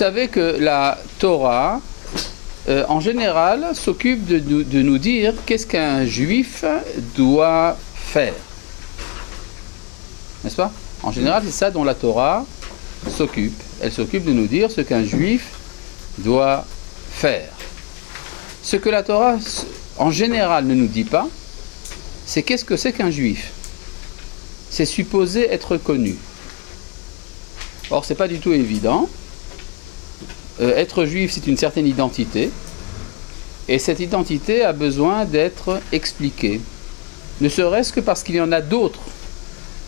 savez que la Torah, en général, s'occupe de nous dire qu'est-ce qu'un juif doit faire. N'est-ce pas? En général, c'est ça dont la Torah s'occupe. Elle s'occupe de nous dire ce qu'un juif doit faire. Ce que la Torah, en général, ne nous dit pas, c'est qu'est-ce que c'est qu'un juif. C'est supposé être connu. Or, c'est pas du tout évident. Être juif, c'est une certaine identité. Et cette identité a besoin d'être expliquée. Ne serait-ce que parce qu'il y en a d'autres.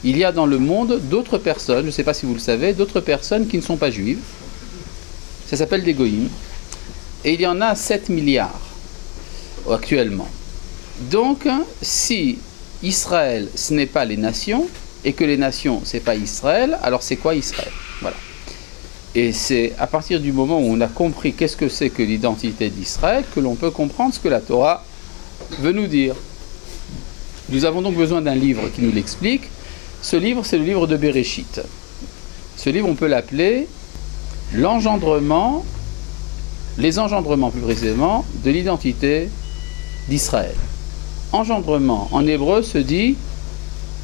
Il y a dans le monde d'autres personnes, je ne sais pas si vous le savez, d'autres personnes qui ne sont pas juives. Ça s'appelle des goïms. Et il y en a 7 milliards actuellement. Donc, si Israël, ce n'est pas les nations, et que les nations, ce n'est pas Israël, alors c'est quoi Israël? Voilà. Et c'est à partir du moment où on a compris qu'est-ce que c'est que l'identité d'Israël que l'on peut comprendre ce que la Torah veut nous dire. Nous avons donc besoin d'un livre qui nous l'explique. Ce livre, c'est le livre de Bereshit. Ce livre, on peut l'appeler l'engendrement, les engendrements plus précisément, de l'identité d'Israël. Engendrement, en hébreu, se dit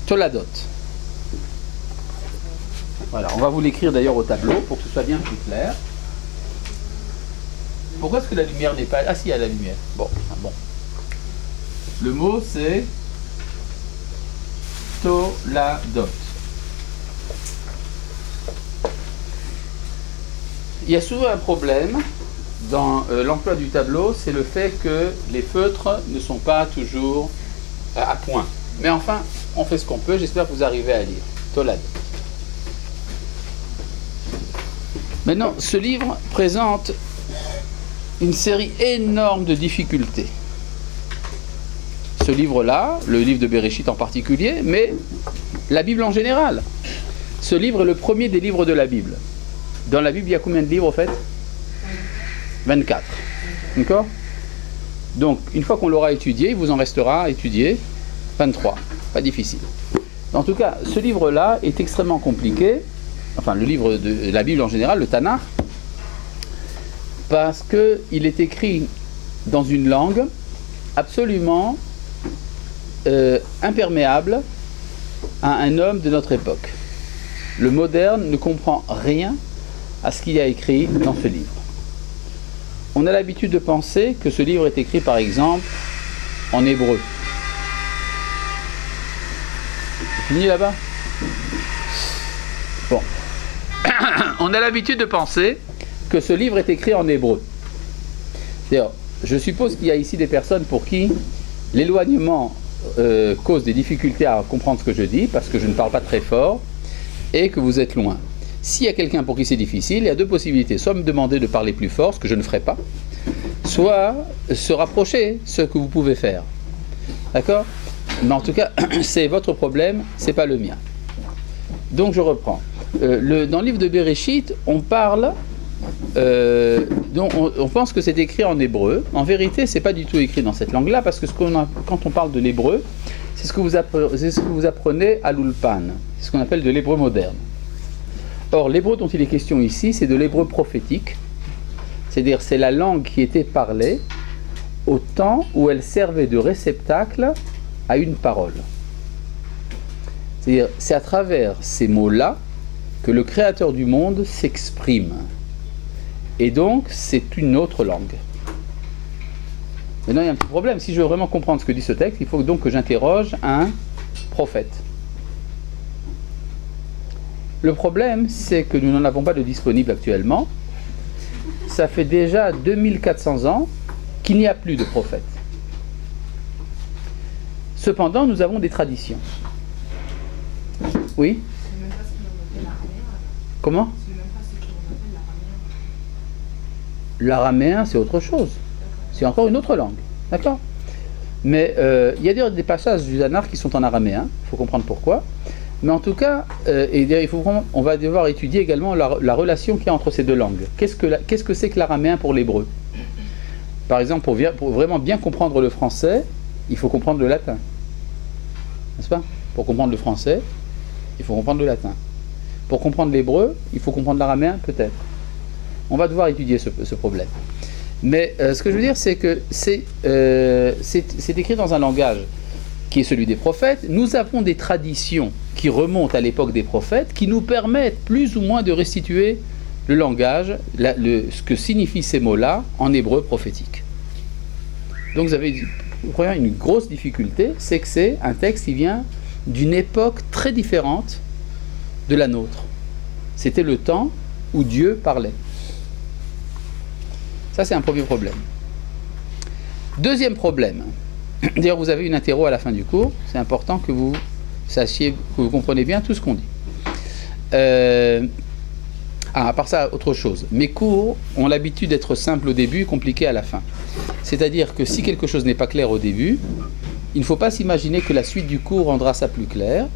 Toladot. Voilà, on va vous l'écrire d'ailleurs au tableau pour que ce soit bien plus clair. Pourquoi est-ce que la lumière n'est pas... Ah si, il y a la lumière. Bon. Le mot, c'est Toladot. Il y a souvent un problème dans l'emploi du tableau, c'est le fait que les feutres ne sont pas toujours à point. Mais enfin, on fait ce qu'on peut, j'espère que vous arrivez à lire. Toladot. Maintenant, ce livre présente une série énorme de difficultés. Ce livre-là, le livre de Bereshit en particulier, mais la Bible en général. Ce livre est le premier des livres de la Bible. Dans la Bible, il y a combien de livres, au fait? 24. D'accord? Donc, une fois qu'on l'aura étudié, il vous en restera à étudier 23. Pas difficile. En tout cas, ce livre-là est extrêmement compliqué. Enfin, le livre de la Bible en général, le Tanakh, parce qu'il est écrit dans une langue absolument imperméable à un homme de notre époque. Le moderne ne comprend rien à ce qu'il y a écrit dans ce livre. On a l'habitude de penser que ce livre est écrit, par exemple, en hébreu. C'est fini là-bas? Bon. On a l'habitude de penser que ce livre est écrit en hébreu. D'ailleurs, je suppose qu'il y a ici des personnes pour qui l'éloignement cause des difficultés à comprendre ce que je dis, parce que je ne parle pas très fort, et que vous êtes loin. S'il y a quelqu'un pour qui c'est difficile, il y a deux possibilités. Soit me demander de parler plus fort, ce que je ne ferai pas, soit se rapprocher, ce que vous pouvez faire. D'accord? Mais en tout cas, c'est votre problème, c'est pas le mien. Donc je reprends. Dans le livre de Bereshit, on parle, on pense que c'est écrit en hébreu. En vérité, c'est pas du tout écrit dans cette langue-là, parce que quand on parle de l'hébreu, c'est ce que vous apprenez à l'Ulpan. C'est ce qu'on appelle de l'hébreu moderne. Or, l'hébreu dont il est question ici, c'est de l'hébreu prophétique. C'est-à-dire, c'est la langue qui était parlée au temps où elle servait de réceptacle à une parole. C'est-à-dire, c'est à travers ces mots-là que le Créateur du monde s'exprime. Et donc, c'est une autre langue. Maintenant, il y a un petit problème. Si je veux vraiment comprendre ce que dit ce texte, il faut donc que j'interroge un prophète. Le problème, c'est que nous n'en avons pas de disponible actuellement. Ça fait déjà 2400 ans qu'il n'y a plus de prophète. Cependant, nous avons des traditions. Oui? Comment? L'araméen, c'est autre chose. C'est encore une autre langue. D'accord? Mais il y a d'ailleurs des passages du Tanakh qui sont en araméen. Il faut comprendre pourquoi. Mais en tout cas, on va devoir étudier également la relation qu'il y a entre ces deux langues. Qu'est-ce que c'est que l'araméen pour l'hébreu? Par exemple, pour vraiment bien comprendre le français, il faut comprendre le latin. N'est-ce pas? Pour comprendre le français, il faut comprendre le latin. Pour comprendre l'hébreu, il faut comprendre l'araméen, peut-être. On va devoir étudier ce problème. Mais ce que je veux dire, c'est que c'est écrit dans un langage qui est celui des prophètes. Nous avons des traditions qui remontent à l'époque des prophètes, qui nous permettent plus ou moins de restituer le langage, ce que signifient ces mots-là en hébreu prophétique. Donc vous avez une grosse difficulté, c'est que c'est un texte qui vient d'une époque très différente de la nôtre. C'était le temps où Dieu parlait. Ça, c'est un premier problème. Deuxième problème. D'ailleurs, vous avez une interro à la fin du cours. C'est important que vous sachiez, que vous compreniez bien tout ce qu'on dit. À part ça, autre chose. Mes cours ont l'habitude d'être simples au début et compliqués à la fin. C'est-à-dire que si quelque chose n'est pas clair au début, il ne faut pas s'imaginer que la suite du cours rendra ça plus clair.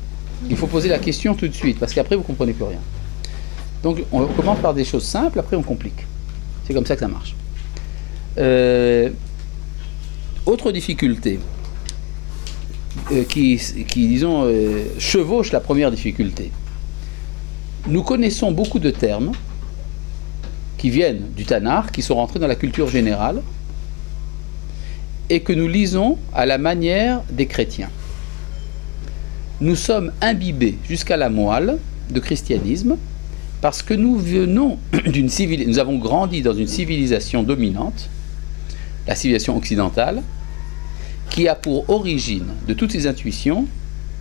Il faut poser la question tout de suite, parce qu'après, vous ne comprenez plus rien. Donc, on commence par des choses simples, après on complique. C'est comme ça que ça marche. Autre difficulté qui disons, chevauche la première difficulté. Nous connaissons beaucoup de termes qui viennent du Tanakh, qui sont rentrés dans la culture générale et que nous lisons à la manière des chrétiens. Nous sommes imbibés jusqu'à la moelle de christianisme parce que nous venons d'une civilisation, nous avons grandi dans une civilisation dominante, la civilisation occidentale, qui a pour origine de toutes ces intuitions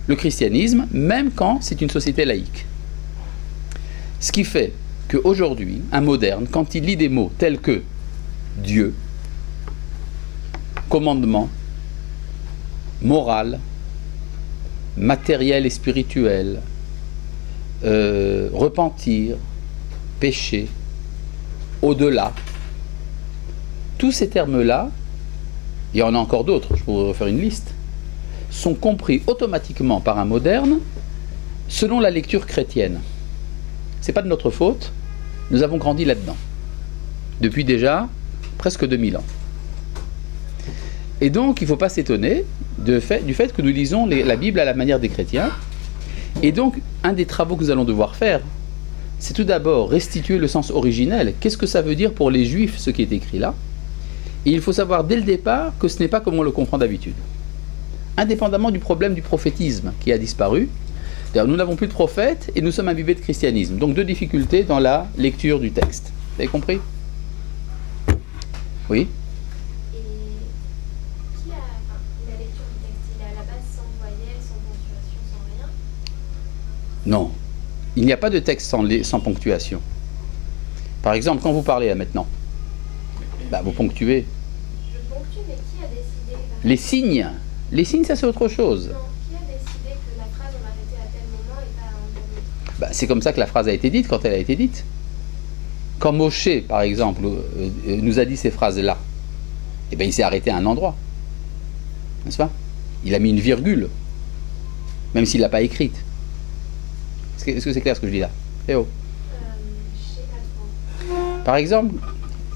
le christianisme, même quand c'est une société laïque. Ce qui fait qu'aujourd'hui, un moderne, quand il lit des mots tels que Dieu, commandement, morale, matériel et spirituel, repentir, péché, au-delà, tous ces termes-là, il y en a encore d'autres, je pourrais refaire une liste, sont compris automatiquement par un moderne selon la lecture chrétienne. Ce n'est pas de notre faute, nous avons grandi là-dedans, depuis déjà presque 2000 ans. Et donc, il ne faut pas s'étonner du fait que nous lisons la Bible à la manière des chrétiens. Et donc, un des travaux que nous allons devoir faire, c'est tout d'abord restituer le sens originel. Qu'est-ce que ça veut dire pour les Juifs, ce qui est écrit là? Et il faut savoir dès le départ que ce n'est pas comme on le comprend d'habitude. Indépendamment du problème du prophétisme qui a disparu, d'ailleurs, nous n'avons plus de prophètes et nous sommes imbibés de christianisme. Donc deux difficultés dans la lecture du texte. Vous avez compris? Oui? Et qui a, la lecture du texte, il est à la base sans voyelle, sans ponctuation, sans rien? Non. Il n'y a pas de texte sans ponctuation. Par exemple, quand vous parlez là maintenant, vous ponctuez. Je ponctue, mais qui a décidé? Les signes. Les signes, ça c'est autre chose. Non, qui a décidé que la phrase on arrêtait à tel moment et pas à un autre? C'est comme ça que la phrase a été dite quand elle a été dite. Quand Moshe, par exemple, nous a dit ces phrases-là, il s'est arrêté à un endroit. N'est-ce pas? Il a mis une virgule, même s'il ne l'a pas écrite. Est-ce que c'est clair ce que je dis là? Eh oh. Je sais pas trop. Par exemple,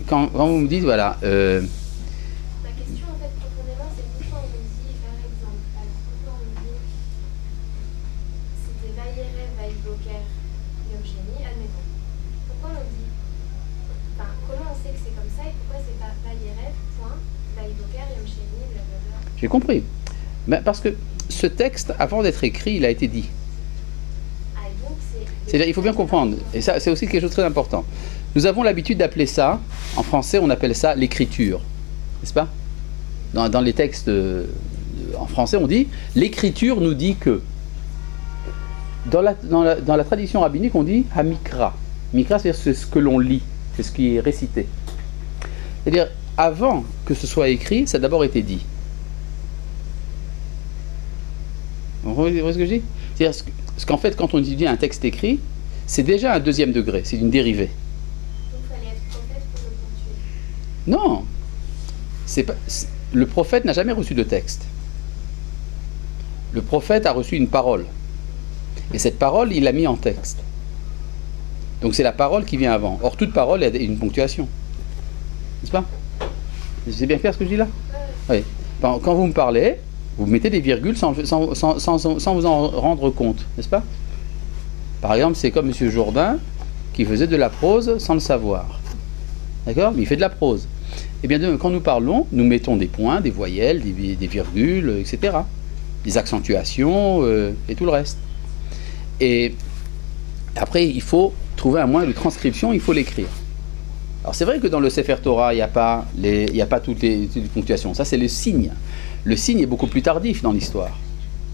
quand vous me dites, voilà... Ma question, en fait, profondément, c'est pourquoi on nous dit, par exemple, alors pourquoi on nous dit, c'était Vayerev, Vaïboker, Yom Sheni, admettons. Pourquoi on dit, comment on sait que c'est comme ça et pourquoi c'est pas Vayerev, point, Vaïboker, Yom Sheni, blablabla? J'ai compris. Parce que ce texte, avant d'être écrit, il a été dit. Ah, et donc C'est-à-dire, il faut bien comprendre, et ça c'est aussi quelque chose de très important. Nous avons l'habitude d'appeler ça, en français on appelle ça l'écriture, n'est-ce pas? Dans les textes en français on dit, l'écriture nous dit que. Dans la tradition rabbinique on dit hamikra. Mikra c'est ce que l'on lit, c'est ce qui est récité. C'est-à-dire, avant que ce soit écrit, ça a d'abord été dit. Vous voyez ce que je dis? C'est-à-dire, parce qu'en fait, quand on étudie un texte écrit, c'est déjà un deuxième degré, c'est une dérivée. Donc il fallait être prophète pour le ponctuer. Non, le prophète n'a jamais reçu de texte. Le prophète a reçu une parole. Et cette parole, il l'a mis en texte. Donc c'est la parole qui vient avant. Or, toute parole a une ponctuation. N'est-ce pas? C'est bien clair ce que je dis là? Oui. Quand vous me parlez, vous mettez des virgules sans vous en rendre compte, n'est-ce pas? Par exemple, c'est comme M. Jourdain qui faisait de la prose sans le savoir. D'accord? Mais il fait de la prose. Eh bien, quand nous parlons, nous mettons des points, des voyelles, des virgules, etc. Des accentuations et tout le reste. Et après, il faut trouver un moyen de transcription, il faut l'écrire. Alors c'est vrai que dans le Sefer Torah, il n'y a pas toutes les ponctuations. Ça, c'est le signe. Le signe est beaucoup plus tardif dans l'histoire.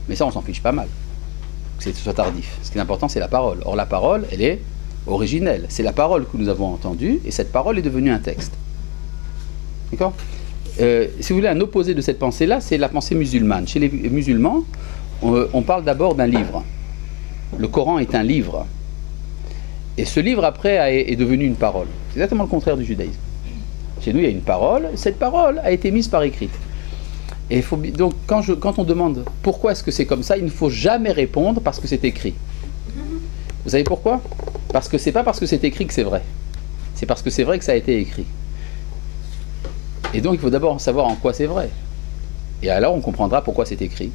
Mais ça, on s'en fiche pas mal, que ce soit tardif. Ce qui est important, c'est la parole. Or, la parole, elle est originelle. C'est la parole que nous avons entendue, et cette parole est devenue un texte. D'accord? Si vous voulez, un opposé de cette pensée-là, c'est la pensée musulmane. Chez les musulmans, on parle d'abord d'un livre. Le Coran est un livre. Et ce livre, après, est devenu une parole. C'est exactement le contraire du judaïsme. Chez nous, il y a une parole. Cette parole a été mise par écrit. Et donc, quand on demande pourquoi est-ce que c'est comme ça, il ne faut jamais répondre parce que c'est écrit. Vous savez pourquoi? Parce que c'est pas parce que c'est écrit que c'est vrai. C'est parce que c'est vrai que ça a été écrit. Et donc, il faut d'abord savoir en quoi c'est vrai. Et alors, on comprendra pourquoi c'est écrit.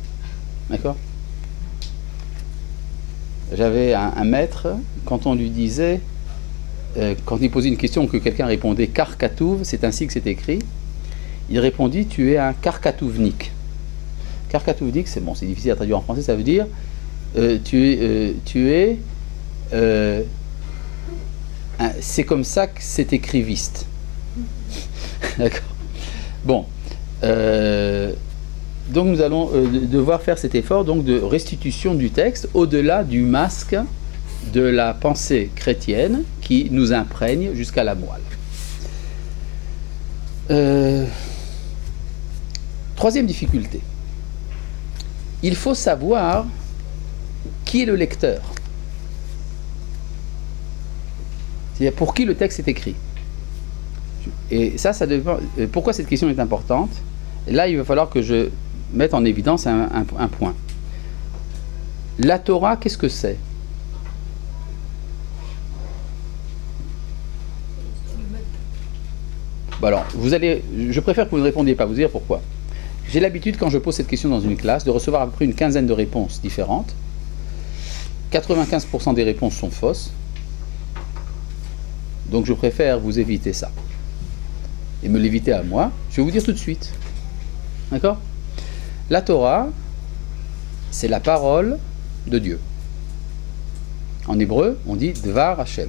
D'accord? J'avais un maître, quand on lui disait, quand il posait une question que quelqu'un répondait « Karkatouv », c'est ainsi que c'est écrit, il répondit « Tu es un Karkatouvnik ». Karkatouvnik, c'est bon, c'est difficile à traduire en français, ça veut dire c'est comme ça que c'est écriviste. D'accord. Bon. Donc nous allons devoir faire cet effort donc, de restitution du texte au-delà du masque de la pensée chrétienne qui nous imprègne jusqu'à la moelle. Troisième difficulté. Il faut savoir qui est le lecteur. C'est-à-dire pour qui le texte est écrit. Et ça dépend. Pourquoi cette question est importante? Et là, il va falloir que je mette en évidence un point. La Torah, qu'est-ce que c'est? Bon alors, je préfère que vous ne répondiez pas, vous dire pourquoi. J'ai l'habitude, quand je pose cette question dans une classe, de recevoir à peu près une quinzaine de réponses différentes. 95% des réponses sont fausses. Donc je préfère vous éviter ça. Et me l'éviter à moi. Je vais vous dire tout de suite. D'accord? La Torah, c'est la parole de Dieu. En hébreu, on dit Dvar Hashem.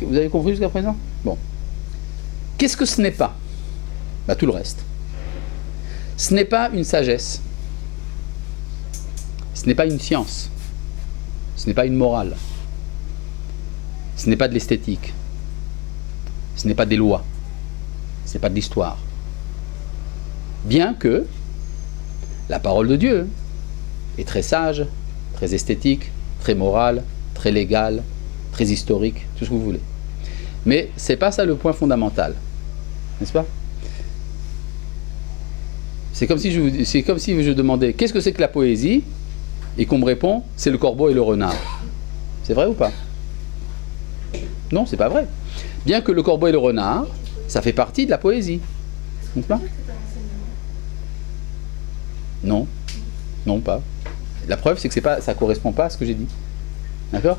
Vous avez compris jusqu'à présent? Bon. Qu'est-ce que ce n'est pas? Bah, tout le reste. Ce n'est pas une sagesse. Ce n'est pas une science. Ce n'est pas une morale. Ce n'est pas de l'esthétique. Ce n'est pas des lois. Ce n'est pas de l'histoire. Bien que la parole de Dieu est très sage, très esthétique, très morale, très légale, très historique, tout ce que vous voulez. Mais c'est pas ça le point fondamental, n'est-ce pas? C'est comme si je demandais qu'est-ce que c'est que la poésie et qu'on me répond c'est le corbeau et le renard. C'est vrai ou pas? Non, c'est pas vrai. Bien que le corbeau et le renard, ça fait partie de la poésie, n'est-ce pas? Non, non pas. La preuve, c'est que ça ne correspond pas à ce que j'ai dit. D'accord?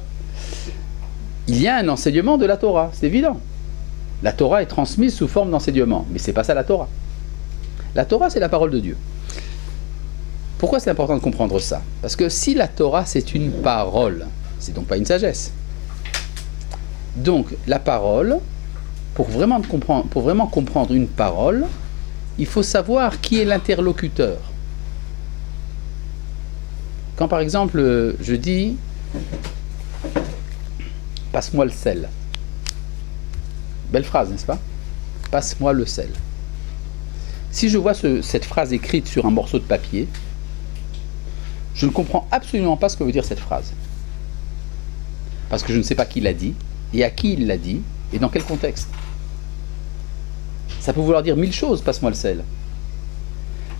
Il y a un enseignement de la Torah, c'est évident. La Torah est transmise sous forme d'enseignement, mais c'est pas ça la Torah. La Torah, c'est la parole de Dieu. Pourquoi c'est important de comprendre ça? Parce que si la Torah, c'est une parole, c'est donc pas une sagesse. Donc, la parole, pour vraiment comprendre une parole, il faut savoir qui est l'interlocuteur. Quand par exemple, je dis « passe-moi le sel ». Belle phrase, n'est-ce pas? « Passe-moi le sel ». Si je vois cette phrase écrite sur un morceau de papier, je ne comprends absolument pas ce que veut dire cette phrase. Parce que je ne sais pas qui l'a dit, et à qui il l'a dit, et dans quel contexte. Ça peut vouloir dire mille choses, passe-moi le sel.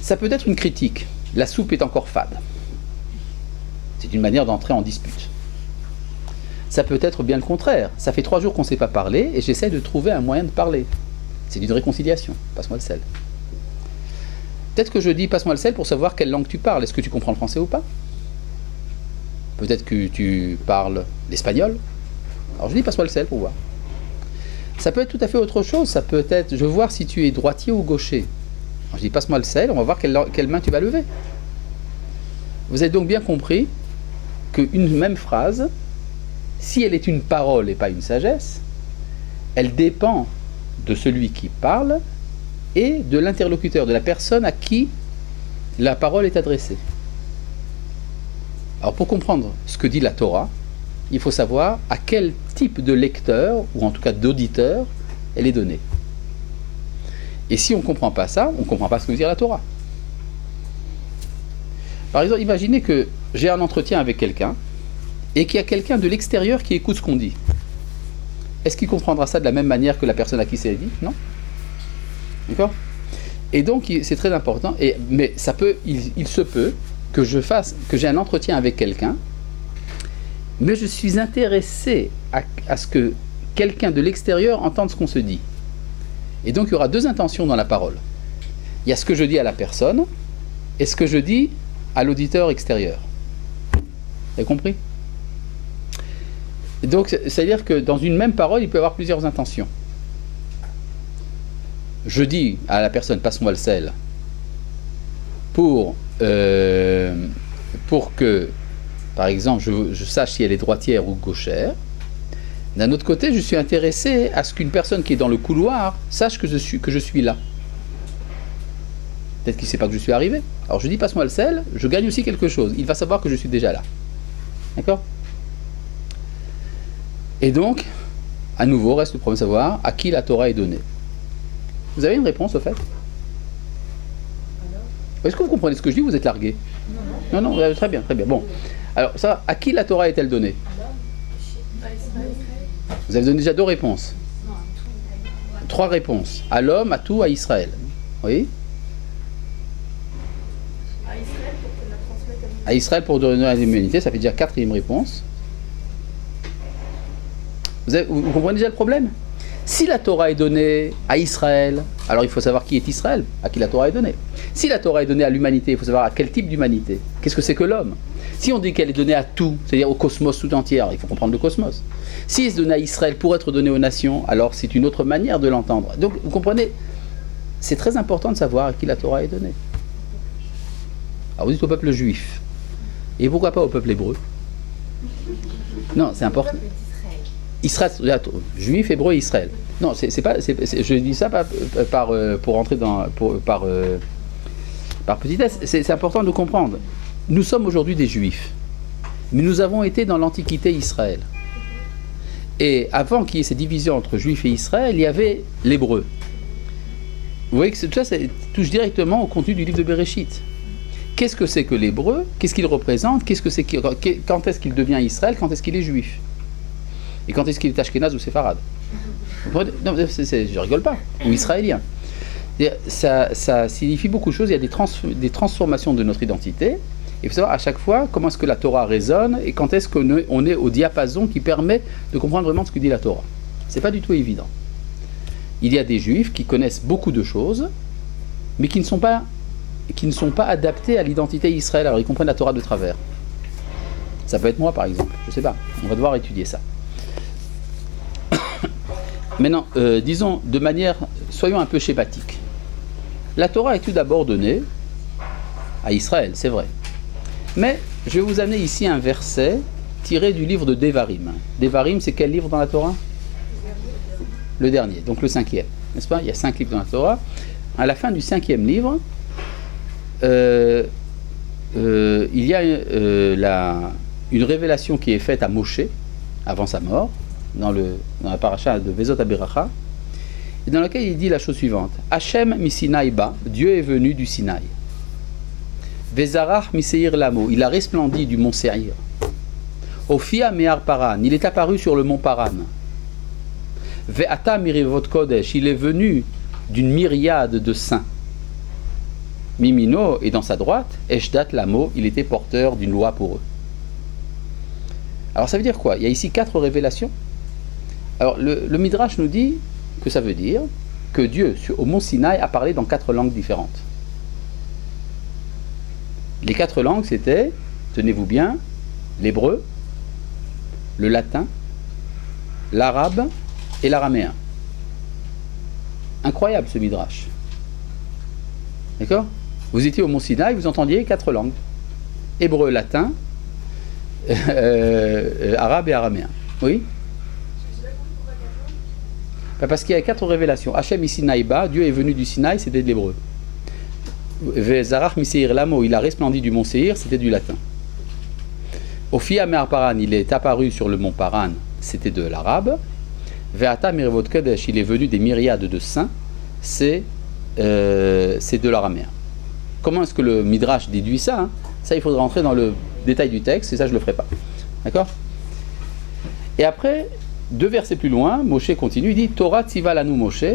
Ça peut être une critique. La soupe est encore fade. C'est une manière d'entrer en dispute. Ça peut être bien le contraire. Ça fait 3 jours qu'on ne s'est pas parlé, et j'essaie de trouver un moyen de parler. C'est une réconciliation. Passe-moi le sel. Peut-être que je dis passe-moi le sel pour savoir quelle langue tu parles. Est-ce que tu comprends le français ou pas? Peut-être que tu parles l'espagnol. Alors je dis passe-moi le sel pour voir. Ça peut être tout à fait autre chose. Ça peut être, je veux voir si tu es droitier ou gaucher. Alors, je dis, passe-moi le sel, on va voir quelle main tu vas lever. Vous avez donc bien compris qu'une même phrase, si elle est une parole et pas une sagesse, elle dépend de celui qui parle et de l'interlocuteur, de la personne à qui la parole est adressée. Alors pour comprendre ce que dit la Torah, il faut savoir à quel type de lecteur, ou en tout cas d'auditeur, elle est donnée. Et si on ne comprend pas ça, on ne comprend pas ce que veut dire la Torah. Par exemple, imaginez que j'ai un entretien avec quelqu'un, et qu'il y a quelqu'un de l'extérieur qui écoute ce qu'on dit. Est-ce qu'il comprendra ça de la même manière que la personne à qui c'est dit? Non. D'accord? Et donc, c'est très important. Mais ça peut, il se peut que j'ai un entretien avec quelqu'un, mais je suis intéressé à ce que quelqu'un de l'extérieur entende ce qu'on se dit. Et donc, il y aura deux intentions dans la parole. Il y a ce que je dis à la personne et ce que je dis à l'auditeur extérieur. Vous avez compris? Donc, c'est-à-dire que dans une même parole, il peut y avoir plusieurs intentions. Je dis à la personne, passe-moi le sel, pour que, par exemple, je sache si elle est droitière ou gauchère. D'un autre côté, je suis intéressé à ce qu'une personne qui est dans le couloir sache que je suis là. Peut-être qu'il ne sait pas que je suis arrivé. Alors je dis, passe-moi le sel, je gagne aussi quelque chose. Il va savoir que je suis déjà là. D'accord? Et donc, à nouveau, reste le problème de savoir à qui la Torah est donnée. Vous avez une réponse au fait? Est-ce que vous comprenez ce que je dis? Vous êtes largué? Non, non, très bien, très bien. Bon, alors ça, à qui la Torah est-elle donnée? Vous avez donné déjà deux réponses. Trois réponses. À l'homme, à tout, à Israël. Oui? À Israël pour donner à l'humanité, ça fait déjà quatrième réponse. Vous comprenez déjà le problème? Si la Torah est donnée à Israël, alors il faut savoir qui est Israël, à qui la Torah est donnée. Si la Torah est donnée à l'humanité, il faut savoir à quel type d'humanité. Qu'est-ce que c'est que l'homme? Si on dit qu'elle est donnée à tout, c'est-à-dire au cosmos tout entier, il faut comprendre le cosmos. Si elle est donnée à Israël pour être donnée aux nations, alors c'est une autre manière de l'entendre. Donc vous comprenez, c'est très important de savoir à qui la Torah est donnée. Alors vous dites au peuple juif. Et pourquoi pas au peuple hébreu? Non, c'est important. Israël, juif, hébreu, Israël. Non, je dis ça pas pour rentrer par petitesse. C'est important de comprendre. Nous sommes aujourd'hui des juifs, mais nous avons été dans l'Antiquité Israël. Et avant qu'il y ait ces divisions entre juifs et Israël, il y avait l'hébreu. Vous voyez que tout ça, ça touche directement au contenu du livre de Bereshit. Qu'est-ce que c'est que l'hébreu? Qu'est-ce qu'il représente? Quand est-ce qu'il devient Israël? Quand est-ce qu'il est juif? Et quand est-ce qu'il est ashkénaze ou séfarade? Non, je rigole pas. Ou israélien. Ça signifie beaucoup de choses. Il y a des transformations de notre identité. Et il faut savoir à chaque fois comment est-ce que la Torah résonne et quand est-ce qu'on est au diapason qui permet de comprendre vraiment ce que dit la Torah. C'est pas du tout évident. Il y a des juifs qui connaissent beaucoup de choses, mais qui ne sont pas adaptés à l'identité Israël. Alors ils comprennent la Torah de travers. Ça peut être moi par exemple. Je sais pas. On va devoir étudier ça. Maintenant, disons de manière, soyons un peu schématiques. La Torah est tout d'abord donnée à Israël, c'est vrai. Mais je vais vous amener ici un verset tiré du livre de Devarim. Devarim, c'est quel livre dans la Torah? Le dernier, donc le 5e. N'est-ce pas? Il y a 5 livres dans la Torah. À la fin du 5e livre, il y a une révélation qui est faite à Moshe, avant sa mort, dans la paracha de Vezot Aberacha, et dans laquelle il dit la chose suivante. Hachem misinaï ba, Dieu est venu du Sinaï. Vezarach miseir lamo, il a resplendi du mont Seir. Ophia mehar paran, il est apparu sur le mont Paran. Ve'ata mirivot kodesh, il est venu d'une myriade de saints. Mimino, et dans sa droite, Eshdat lamo, il était porteur d'une loi pour eux. Alors ça veut dire quoi? Il y a ici 4 révélations. Alors le Midrash nous dit que ça veut dire que Dieu, au mont Sinaï, a parlé dans 4 langues différentes. Les 4 langues, c'était, tenez-vous bien, l'hébreu, le latin, l'arabe et l'araméen. incroyable ce Midrash. D'accord? Vous étiez au Mont Sinaï, vous entendiez 4 langues. Hébreu, latin, arabe et araméen. Oui? Parce qu'il y a 4 révélations. Hachem Sinaïba, Dieu est venu du Sinaï, c'était de l'hébreu. Vezarach Miseir Lamo, il a resplendi du mont Seir, c'était du latin. Ophia Me'ar Paran, il est apparu sur le mont Paran, c'était de l'arabe. Ve'ata Mirvot Kodesh, il est venu des myriades de saints, c'est de l'araméen. Comment est-ce que le Midrash déduit ça, hein? Ça, il faudra rentrer dans le détail du texte, et ça, je ne le ferai pas. D'accord? Et après, 2 versets plus loin, Moshe continue, il dit Torah tziva lanu Moshe,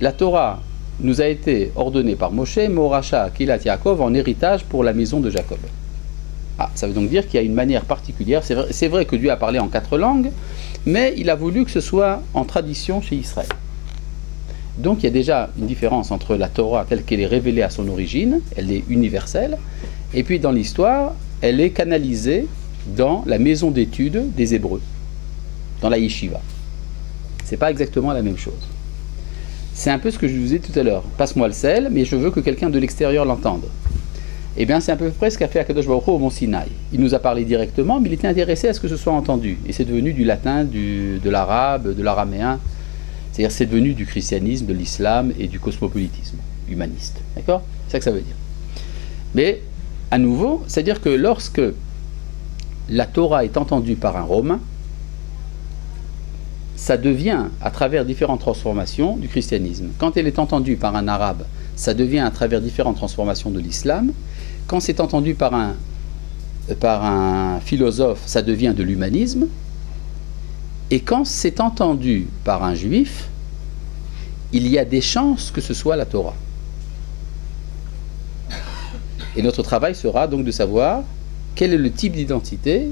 la Torah nous a été ordonnée par Moshe, Moracha Kilat Yaakov, en héritage pour la maison de Jacob. Ah, ça veut donc dire qu'il y a une manière particulière. C'est vrai que Dieu a parlé en 4 langues, mais il a voulu que ce soit en tradition chez Israël. Donc il y a déjà une différence entre la Torah telle qu'elle est révélée à son origine, elle est universelle, et puis dans l'histoire, elle est canalisée dans la maison d'études des Hébreux, dans la yeshiva. C'est pas exactement la même chose. C'est un peu ce que je vous ai dit tout à l'heure. Passe-moi le sel, mais je veux que quelqu'un de l'extérieur l'entende. Eh bien, c'est à peu près ce qu'a fait Akadosh Baruch Hu au Mont Sinaï. Il nous a parlé directement, mais il était intéressé à ce que ce soit entendu. Et c'est devenu du latin, de l'arabe, de l'araméen. C'est-à-dire c'est devenu du christianisme, de l'islam et du cosmopolitisme humaniste. D'accord? C'est ça que ça veut dire. Mais, à nouveau, c'est-à-dire que lorsque la Torah est entendue par un Romain, ça devient, à travers différentes transformations, du christianisme. Quand elle est entendue par un arabe, ça devient à travers différentes transformations de l'islam. Quand c'est entendu par un philosophe, ça devient de l'humanisme. Et quand c'est entendu par un juif, il y a des chances que ce soit la Torah. Et notre travail sera donc de savoir quel est le type d'identité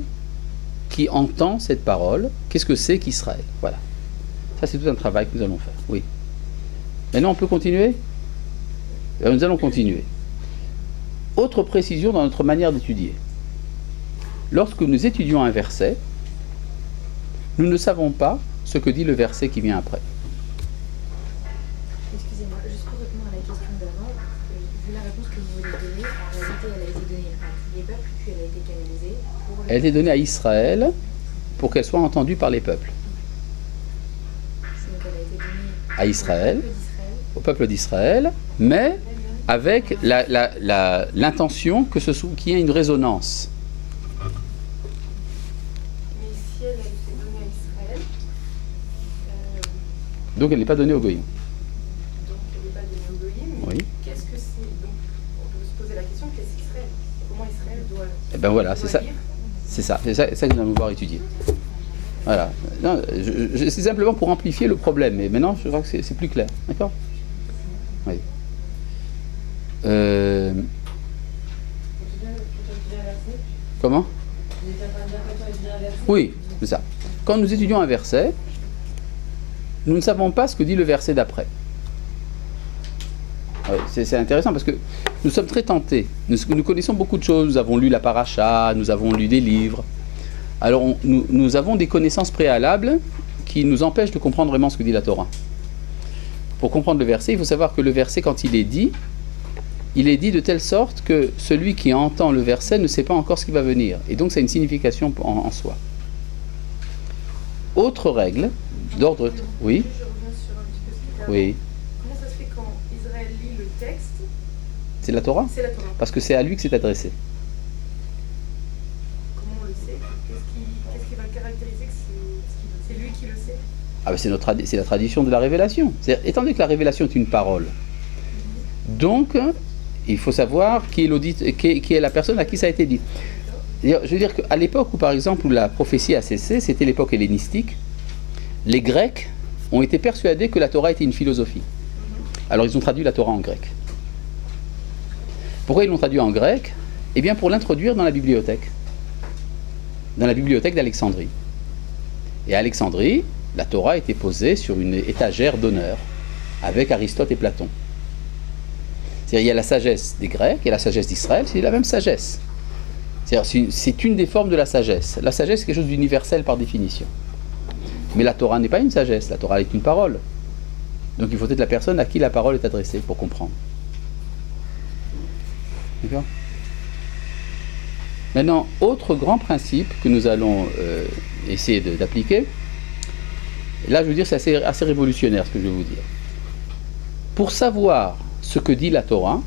qui entend cette parole, qu'est-ce que c'est qu'Israël. Voilà. Ça, c'est tout un travail que nous allons faire. Oui. Maintenant, on peut continuer? Nous allons continuer. Autre précision dans notre manière d'étudier. Lorsque nous étudions un verset, nous ne savons pas ce que dit le verset qui vient après. Excusez-moi, juste pour répondre à la question d'avant, vu la réponse que vous voulez donner, en réalité, elle a été donnée à les peuples, puis elle a été canalisée pour Elle a été donnée à Israël pour qu'elle soit entendue par les peuples. Donc elle a été donnée À Israël, au au peuple d'Israël, mais avec l'intention que qu'il y ait une résonance. Mais si elle a été donnée à Israël, Donc elle n'est pas donnée au Goïm. donc elle n'est pas donnée au Goïm, mais Oui. qu'est-ce que c'est? Donc on peut se poser la question, qu'est-ce qu'Israël? Comment Israël doit, Eh ben voilà, c'est ça. lire? C'est ça que nous allons voir étudier. Voilà. Non, c'est simplement pour amplifier le problème, mais maintenant je crois que c'est plus clair. D'accord? Oui. Comment? Oui, c'est ça. Quand nous étudions un verset, nous ne savons pas ce que dit le verset d'après. Ouais, c'est intéressant parce que nous sommes très tentés. Nous connaissons beaucoup de choses. Nous avons lu la paracha, nous avons lu des livres. Alors nous avons des connaissances préalables qui nous empêchent de comprendre vraiment ce que dit la Torah. Pour comprendre le verset, il faut savoir que le verset, quand il est dit de telle sorte que celui qui entend le verset ne sait pas encore ce qui va venir. Et donc ça a une signification en soi. Autre règle d'ordre... Oui? Je reviens sur un petit peu ce qui était avant. Oui. Comment ça se fait quand Israël lit le texte, C'est la Torah? c'est la Torah? Parce que c'est à lui que c'est adressé. Comment on le sait? Qu'est-ce qui va caractériser que c'est lui qui le sait? Ah ben c'est la tradition de la révélation. Étant donné que la révélation est une parole, donc il faut savoir qui est la personne à qui ça a été dit. Je veux dire qu'à l'époque où, par exemple, où la prophétie a cessé, c'était l'époque hellénistique, les Grecs ont été persuadés que la Torah était une philosophie. Alors ils ont traduit la Torah en grec. Pourquoi ils l'ont traduit en grec? Eh bien pour l'introduire dans la bibliothèque d'Alexandrie. Et à Alexandrie, la Torah était posée sur une étagère d'honneur avec Aristote et Platon. C'est-à-dire il y a la sagesse des Grecs, il y a la sagesse d'Israël, c'est la même sagesse. C'est une des formes de la sagesse. La sagesse, c'est quelque chose d'universel par définition. Mais la Torah n'est pas une sagesse, la Torah est une parole. Donc il faut être la personne à qui la parole est adressée pour comprendre. D'accord? Maintenant, autre grand principe que nous allons essayer d'appliquer, là je veux dire c'est assez révolutionnaire ce que je vais vous dire. Pour savoir ce que dit la Torah,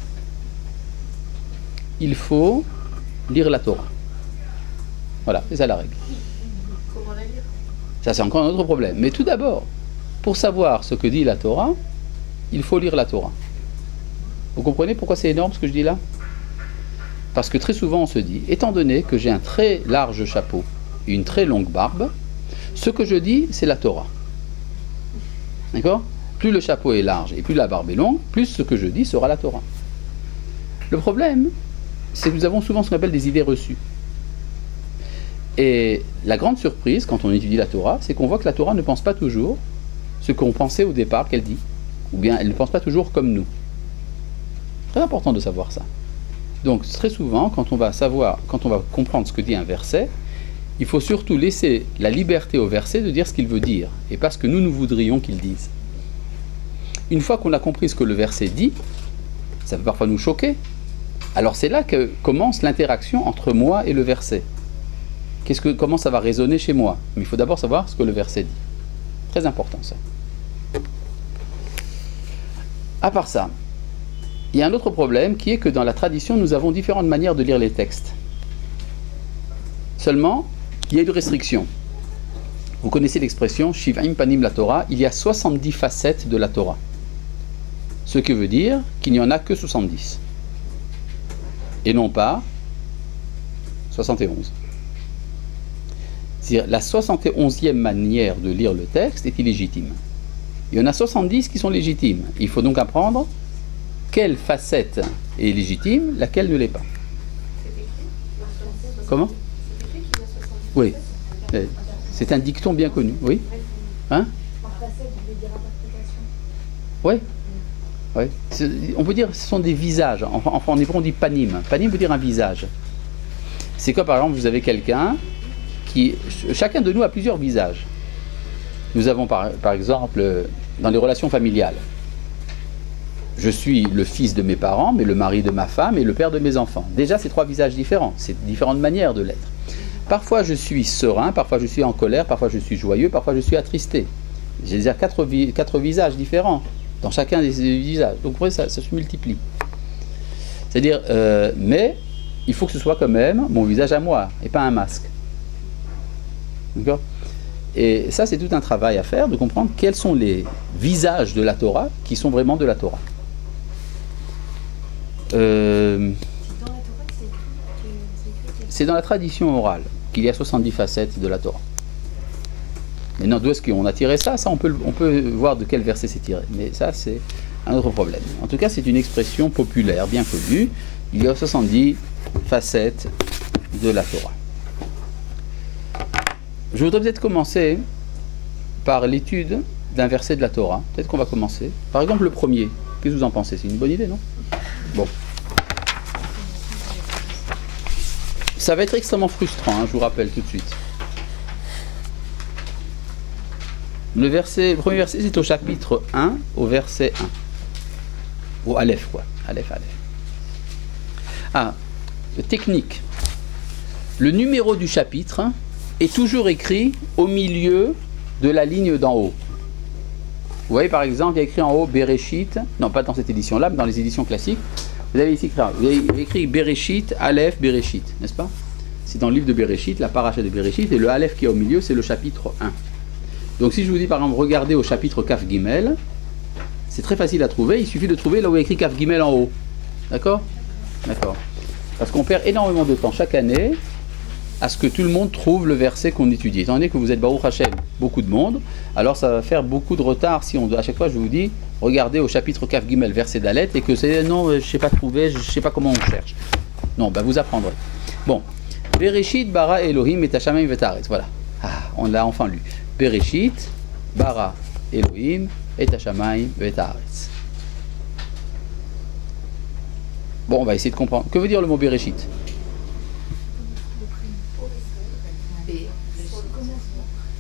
il faut lire la Torah. Voilà, c'est ça la règle. Comment la lire? Ça c'est encore un autre problème. Mais tout d'abord, pour savoir ce que dit la Torah, il faut lire la Torah. Vous comprenez pourquoi c'est énorme ce que je dis là? Parce que très souvent on se dit, étant donné que j'ai un très large chapeau et une très longue barbe, ce que je dis c'est la Torah. D'accord? Plus le chapeau est large et plus la barbe est longue, plus ce que je dis sera la Torah. Le problème, c'est que nous avons souvent ce qu'on appelle des idées reçues. Et la grande surprise quand on étudie la Torah, c'est qu'on voit que la Torah ne pense pas toujours ce qu'on pensait au départ qu'elle dit. Ou bien elle ne pense pas toujours comme nous. Très important de savoir ça. Donc très souvent, quand on va comprendre ce que dit un verset, il faut surtout laisser la liberté au verset de dire ce qu'il veut dire, et pas ce que nous voudrions qu'il dise. Une fois qu'on a compris ce que le verset dit, ça peut parfois nous choquer. Alors c'est là que commence l'interaction entre moi et le verset. Comment ça va résonner chez moi? Mais il faut d'abord savoir ce que le verset dit. Très important ça. À part ça, il y a un autre problème qui est que dans la tradition, nous avons différentes manières de lire les textes. Seulement, il y a une restriction. Vous connaissez l'expression Shiv'im Panim la Torah, il y a 70 facettes de la Torah. Ce qui veut dire qu'il n'y en a que 70. Et non pas 71. C'est-à-dire la 71e manière de lire le texte est illégitime. Il y en a 70 qui sont légitimes. Il faut donc apprendre quelle facette est légitime, laquelle ne l'est pas. Comment? Oui. C'est un dicton bien connu. Oui. Hein? Oui. Oui. On peut dire que ce sont des visages. En hébreu on dit panim. Panim veut dire un visage. C'est comme par exemple vous avez quelqu'un qui... Chacun de nous a plusieurs visages. Nous avons par exemple dans les relations familiales. Je suis le fils de mes parents, mais le mari de ma femme et le père de mes enfants. Déjà, c'est trois visages différents. C'est différentes manières de l'être. Parfois, je suis serein, parfois je suis en colère, parfois je suis joyeux, parfois je suis attristé. J'ai déjà quatre visages différents dans chacun des visages. Donc, vous voyez, ça se multiplie. C'est-à-dire, mais il faut que ce soit quand même mon visage à moi et pas un masque. D'accord? Et ça, c'est tout un travail à faire, de comprendre quels sont les visages de la Torah qui sont vraiment de la Torah. C'est dans la tradition orale qu'il y a 70 facettes de la Torah. Maintenant, d'où est-ce qu'on a tiré ça? Ça, on peut voir de quel verset c'est tiré. Mais ça, c'est un autre problème. En tout cas, c'est une expression populaire, bien connue. Il y a 70 facettes de la Torah. Je voudrais peut-être commencer par l'étude d'un verset de la Torah. Peut-être qu'on va commencer. Par exemple, le premier. Qu'est-ce que vous en pensez? C'est une bonne idée, non? Bon. Ça va être extrêmement frustrant, hein, je vous rappelle tout de suite. Le premier verset, c'est au chapitre 1, au verset 1. Au Aleph, quoi. Aleph. Ah, technique. Le numéro du chapitre est toujours écrit au milieu de la ligne d'en haut. Vous voyez par exemple, il y a écrit en haut Bereshit, non pas dans cette édition-là, mais dans les éditions classiques, vous avez ici écrit Bereshit, Aleph, Bereshit, n'est-ce pas? C'est dans le livre de Bereshit, la paracha de Bereshit, et le Aleph qui est au milieu, c'est le chapitre 1. Donc si je vous dis par exemple, regardez au chapitre Kaf Gimel, c'est très facile à trouver, il suffit de trouver là où il y a écrit Kaf Gimel en haut. D'accord? D'accord. Parce qu'on perd énormément de temps chaque année à ce que tout le monde trouve le verset qu'on étudie. Étant donné que vous êtes Baruch Hashem, beaucoup de monde, alors ça va faire beaucoup de retard si à chaque fois je vous dis, regardez au chapitre Kaf Gimel, verset Dalet, et que c'est non, je ne sais pas trouver, je ne sais pas comment on cherche. Non, ben vous apprendrez. Bon, Bereshit bara Elohim et Hashamayim v'Haaretz. Voilà, on l'a enfin lu. Bereshit bara Elohim et Hashamayim v'Haaretz. Bon, on va essayer de comprendre. Que veut dire le mot Bereshit?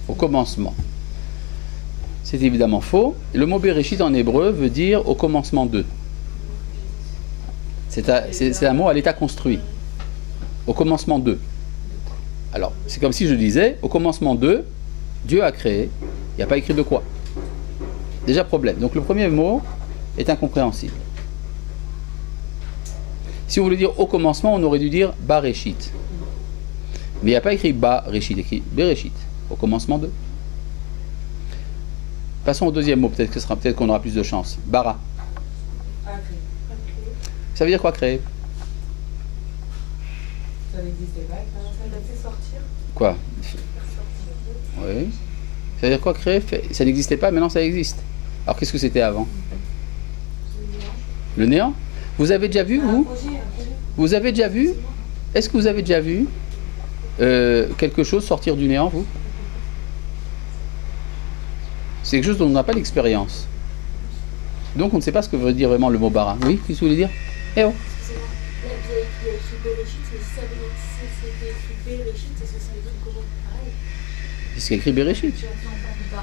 Au commencement. C'est évidemment faux. Le mot Bereshit en hébreu veut dire au commencement de. C'est un mot à l'état construit. Au commencement de. Alors, c'est comme si je disais, au commencement de, Dieu a créé. Il n'y a pas écrit de quoi. Déjà problème. Donc le premier mot est incompréhensible. Si vous voulez dire au commencement, on aurait dû dire Bareshit. Mais il n'y a pas écrit Bareshit, il y a écrit Bereshit, au commencement de. Passons au deuxième mot, peut-être qu'on aura plus de chance. Bara. Ça veut dire quoi créer? Ça n'existait pas, ça l'a fait sortir. Quoi? Oui. Ça veut dire quoi créer? Ça n'existait pas, maintenant ça existe. Alors qu'est-ce que c'était avant? Le néant. Vous avez déjà vu, vous? Vous avez déjà vu? Est-ce que vous avez déjà vu quelque chose sortir du néant, vous? C'est quelque chose dont on n'a pas l'expérience. Donc on ne sait pas ce que veut dire vraiment le mot bara. Oui, qu'est-ce que vous voulez dire? Eh oh. Excusez-moi, là, il y a écrit Bereshit, mais si c'était écrit Bereshit, est-ce que ça veut dire comment? Pareil. C'est écrit Bereshit. Il y a écrit quoi?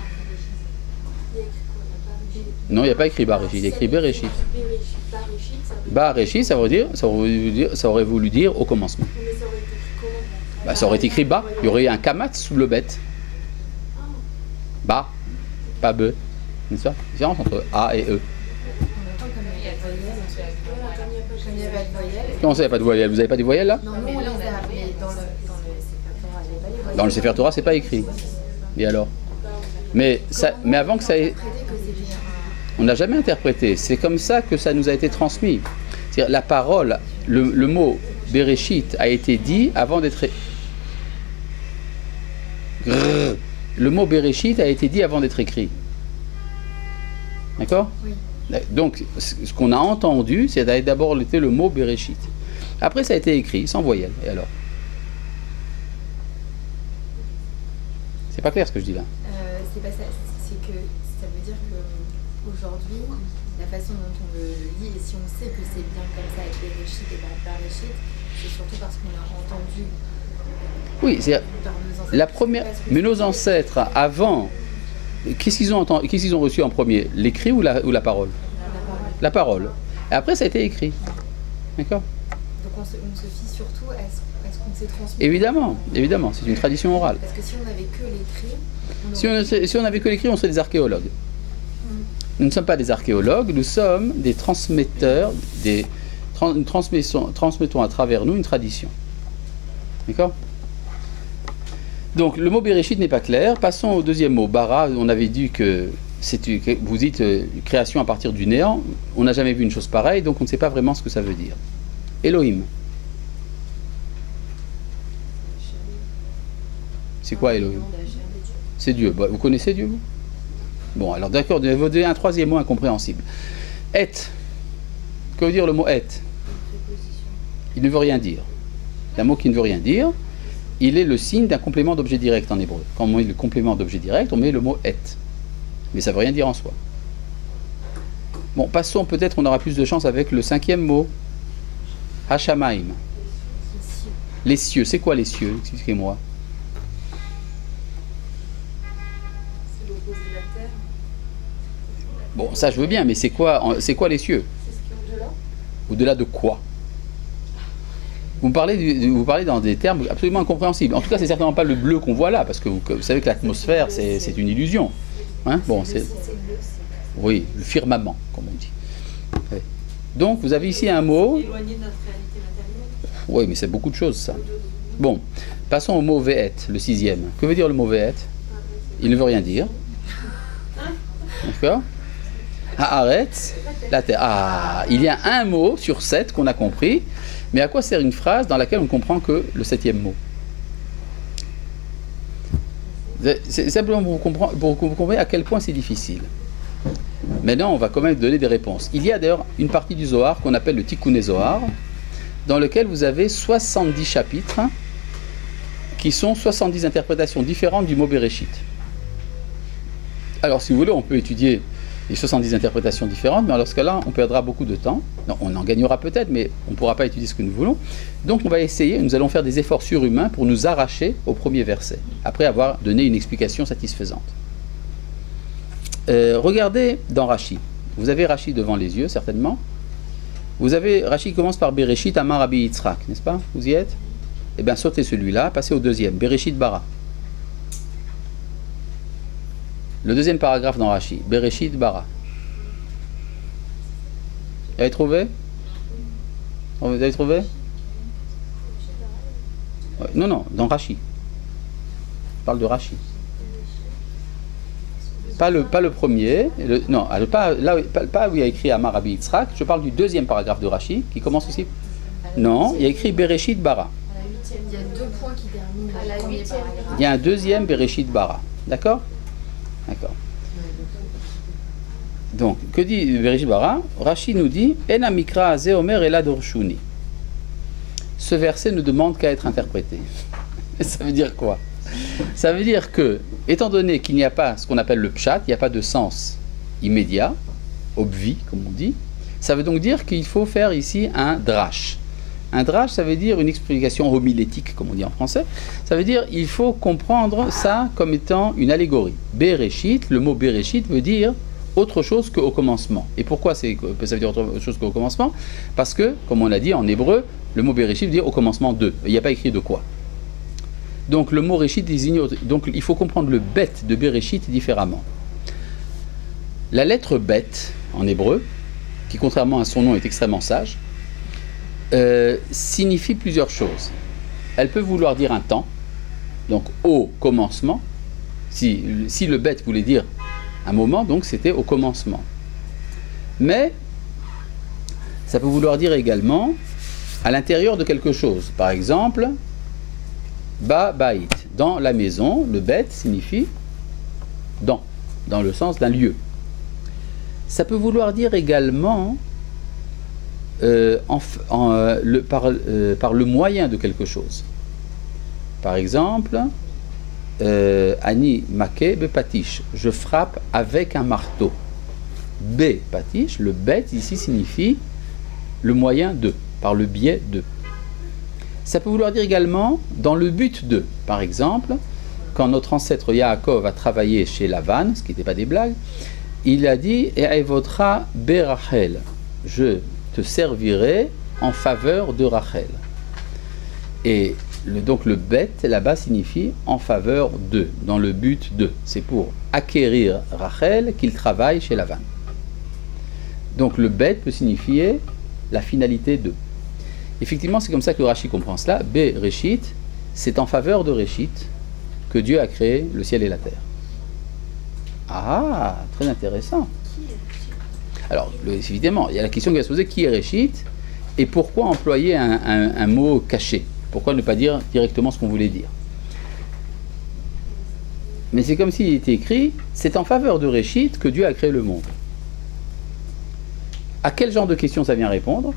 Il y a pas Non, il n'y a pas écrit Bareshit, il y a écrit Bereshit. Bereshit, ça veut dire... Bareshit, ça aurait voulu dire au commencement. Mais ça aurait été écrit comment? Bah, ça aurait été écrit bas. Il y aurait un kamat sous le bête. Ba, pas be. N'est-ce pas? Différence entre A et E. Comment ça, il n'y a pas de voyelle? Vous n'avez pas des voyelles là? Non, nous on les a, mais dans le Sefer Torah, il n'y a pas les voyelles. Dans le Sefer Torah, c'est pas écrit. Et alors? Mais avant que ça ait... On n'a jamais interprété. C'est comme ça que ça nous a été transmis. C'est-à-dire la parole, le mot Bereshit a été dit avant d'être... Le mot Bereshit a été dit avant d'être écrit. D'accord? Oui. Donc, ce qu'on a entendu, c'est d'abord été le mot Bereshit. Après, ça a été écrit, sans voyelle. Et alors? C'est pas clair ce que je dis là. C'est pas ça. C'est que ça veut dire que aujourd'hui, la façon dont on le lit, et si on sait que c'est bien comme ça avec Bereshit et Bareshit, c'est surtout parce qu'on a entendu. Oui, c'est par nos ancêtres. la première. Mais nos ancêtres, avant, qu'est-ce qu'ils ont reçu en premier? L'écrit ou la parole? La parole. Et après, ça a été écrit. D'accord? Donc on se fie surtout à ce qu'on s'est transmis. Évidemment, c'est une tradition orale. Parce que si on n'avait que l'écrit, Si on n'avait que l'écrit, on serait des archéologues. Nous ne sommes pas des archéologues, nous sommes des transmetteurs, nous transmettons à travers nous une tradition. D'accord? Donc le mot Bereshit n'est pas clair. Passons au deuxième mot. Bara, on avait dit que vous dites création à partir du néant. On n'a jamais vu une chose pareille, donc on ne sait pas vraiment ce que ça veut dire. Elohim. C'est quoi Elohim? C'est Dieu. Vous connaissez Dieu, vous? Bon, alors d'accord, je vais vous donner un troisième mot incompréhensible. Et. Que veut dire le mot et? Il ne veut rien dire. C'est un mot qui ne veut rien dire. Il est le signe d'un complément d'objet direct en hébreu. Quand on met le complément d'objet direct, on met le mot et. Mais ça ne veut rien dire en soi. Bon, passons, peut-être on aura plus de chance avec le cinquième mot. Hashamaim. Les cieux. C'est quoi les cieux? Expliquez-moi. C'est l'opposé de la terre. Bon, ça je veux bien, mais c'est quoi les cieux? C'est ce qui est au-delà. Au-delà de quoi? Vous parlez dans des termes absolument incompréhensibles. En tout cas, c'est certainement pas le bleu qu'on voit là, parce que vous savez que l'atmosphère, c'est une illusion. Hein? Bon, oui, le firmament, comme on dit. Oui. Donc, vous avez ici un mot. Éloigné de notre réalité matérielle. Oui, mais c'est beaucoup de choses, ça. Bon, passons au mot ve'et, le sixième. Que veut dire le mot ve'et? Il ne veut rien dire. D'accord? Haaretz, la terre. Ah, il y a un mot sur 7 qu'on a compris. Mais à quoi sert une phrase dans laquelle on ne comprend que le 7e mot? C'est simplement pour que vous compreniez à quel point c'est difficile. Maintenant, on va quand même donner des réponses. Il y a d'ailleurs une partie du Zohar qu'on appelle le Tikkun Zohar, dans lequel vous avez 70 chapitres qui sont 70 interprétations différentes du mot Bereshit. Alors, si vous voulez, on peut étudier les 70 interprétations différentes, mais dans ce cas-là, on perdra beaucoup de temps. Non, on en gagnera peut-être, mais on ne pourra pas étudier ce que nous voulons. Donc on va essayer, nous allons faire des efforts surhumains pour nous arracher au premier verset, après avoir donné une explication satisfaisante. Regardez dans Rashi. Vous avez Rashi devant les yeux, certainement. Vous avez, Rashi commence par Bereshit Amar Rabbi Yitzhak, n'est-ce pas? Vous y êtes? Eh bien, sautez celui-là, passez au deuxième, Bereshit Bara. Le deuxième paragraphe dans Rashi, Bereshit Bara. Vous avez trouvé? Vous avez trouvé? Non, non, dans Rashi. Je parle de Rashi. Pas le premier, non, pas où il y a écrit Amar Rabbi Yitzhak, je parle du deuxième paragraphe de Rashi, qui commence aussi. Non, il y a écrit Bereshit Bara. Il y a 2 points qui terminent à la 8e paragraphe. Il y a un deuxième Bereshit Bara. D'accord? D'accord. Donc, que dit Bereshit Bara? Rashi nous dit En amikra azeh omer elad orshuni. Ce verset ne demande qu'à être interprété. Ça veut dire quoi? Ça veut dire que, étant donné qu'il n'y a pas ce qu'on appelle le pshat, il n'y a pas de sens immédiat, obvi, comme on dit, ça veut donc dire qu'il faut faire ici un drash. Un drash, ça veut dire une explication homilétique, comme on dit en français. Ça veut dire il faut comprendre ça comme étant une allégorie. Bereshit, le mot Bereshit veut dire autre chose qu'au commencement. Et pourquoi ça veut dire autre chose qu'au commencement? Parce que, comme on l'a dit en hébreu, le mot Bereshit veut dire au commencement de. Il n'y a pas écrit de quoi. Donc le mot Réchit désigne... Donc il faut comprendre le bet de Bereshit différemment. La lettre bet, en hébreu, qui contrairement à son nom est extrêmement sage, signifie plusieurs choses. Elle peut vouloir dire un temps, donc au commencement. Si le bet voulait dire un moment, donc c'était au commencement. Mais ça peut vouloir dire également à l'intérieur de quelque chose. Par exemple... Ba Baït, dans la maison, le bet signifie dans le sens d'un lieu. Ça peut vouloir dire également par le moyen de quelque chose. Par exemple, Ani make be patish, je frappe avec un marteau. Be patish, le bet ici signifie le moyen de, par le biais de. Ça peut vouloir dire également dans le but de. Par exemple, quand notre ancêtre Yaakov a travaillé chez Lavan, ce qui n'était pas des blagues, il a dit « E'evotra berachel » je te servirai en faveur de Rachel. Et donc le bet là-bas signifie en faveur de, dans le but de. C'est pour acquérir Rachel qu'il travaille chez Lavan. Donc le bet peut signifier la finalité de. Effectivement, c'est comme ça que Rashi comprend cela. Bereshit, c'est en faveur de Réchit que Dieu a créé le ciel et la terre. Ah, très intéressant. Alors, évidemment, il y a la question qui va se poser, qui est Réchit et pourquoi employer un mot caché? Pourquoi ne pas dire directement ce qu'on voulait dire? Mais c'est comme s'il était écrit, c'est en faveur de Réchit que Dieu a créé le monde. À quel genre de question ça vient répondre?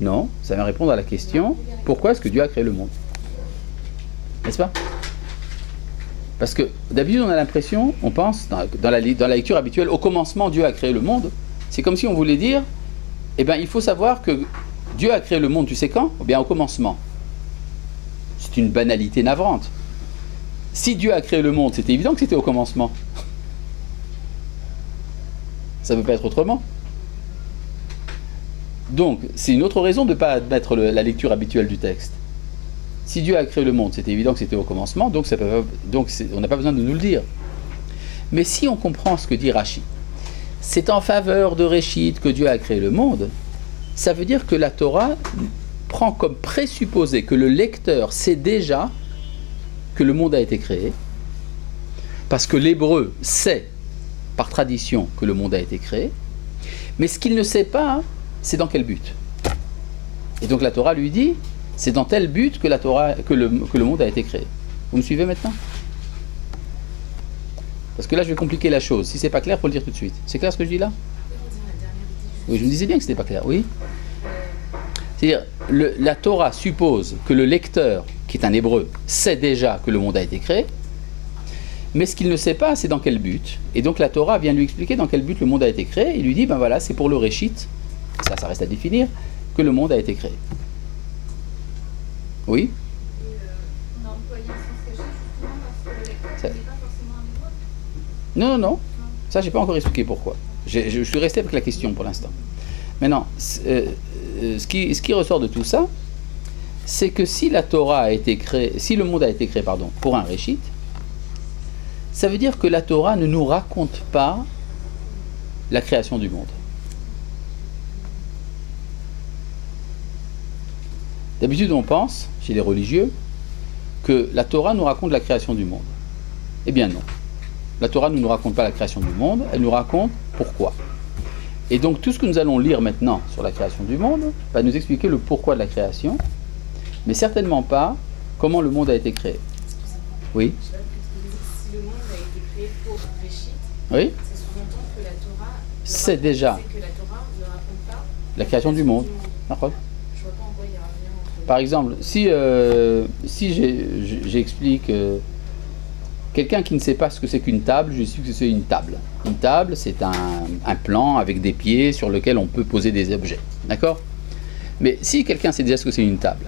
Non, ça vient répondre à la question, pourquoi est-ce que Dieu a créé le monde? N'est-ce pas? Parce que d'habitude on a l'impression, on pense, dans la lecture habituelle, au commencement Dieu a créé le monde. C'est comme si on voulait dire, eh bien il faut savoir que Dieu a créé le monde, tu sais quand? Eh bien au commencement. C'est une banalité navrante. Si Dieu a créé le monde, c'était évident que c'était au commencement. Ça ne peut pas être autrement. Donc, c'est une autre raison de ne pas admettre la lecture habituelle du texte. Si Dieu a créé le monde, c'était évident que c'était au commencement, donc on n'a pas besoin de nous le dire. Mais si on comprend ce que dit Rashi, c'est en faveur de Réchit que Dieu a créé le monde, ça veut dire que la Torah prend comme présupposé que le lecteur sait déjà que le monde a été créé, parce que l'hébreu sait, par tradition, que le monde a été créé, mais ce qu'il ne sait pas, c'est dans quel but. Et donc la Torah lui dit, c'est dans tel but que le monde a été créé. Vous me suivez maintenant? Parce que là, je vais compliquer la chose. Si c'est pas clair, il faut le dire tout de suite. C'est clair ce que je dis là? Oui, je me disais bien que c'était pas clair. Oui. C'est-à-dire, la Torah suppose que le lecteur, qui est un hébreu, sait déjà que le monde a été créé, mais ce qu'il ne sait pas, c'est dans quel but. Et donc la Torah vient lui expliquer dans quel but le monde a été créé, et lui dit, ben voilà, c'est pour le Réchit, ça reste à définir, que le monde a été créé. Oui? On a employé un sens caché justement parce que le lecteur n'est pas forcément un hébreu. Non, non, non. Ça, j'ai pas encore expliqué pourquoi. Je suis resté avec la question pour l'instant. Maintenant, ce qui ressort de tout ça, c'est que si la Torah a été créée, si le monde a été créé, pardon, pour un réchit, ça veut dire que la Torah ne nous raconte pas la création du monde. D'habitude, on pense, chez les religieux, que la Torah nous raconte la création du monde. Eh bien non. La Torah ne nous raconte pas la création du monde, elle nous raconte pourquoi. Et donc tout ce que nous allons lire maintenant sur la création du monde va nous expliquer le pourquoi de la création, mais certainement pas comment le monde a été créé. Oui. Si le monde a été créé pour Réchit, Oui. ça sous-entend que la Torah C'est déjà que la Torah ne raconte pas la création du monde. D'accord. Je vois pas en quoi il y a un lien entre. Par exemple, si j'explique quelqu'un qui ne sait pas ce que c'est qu'une table, je sais que c'est une table. Une table, c'est un plan avec des pieds sur lequel on peut poser des objets. D'accord? Mais si quelqu'un sait déjà ce que c'est une table,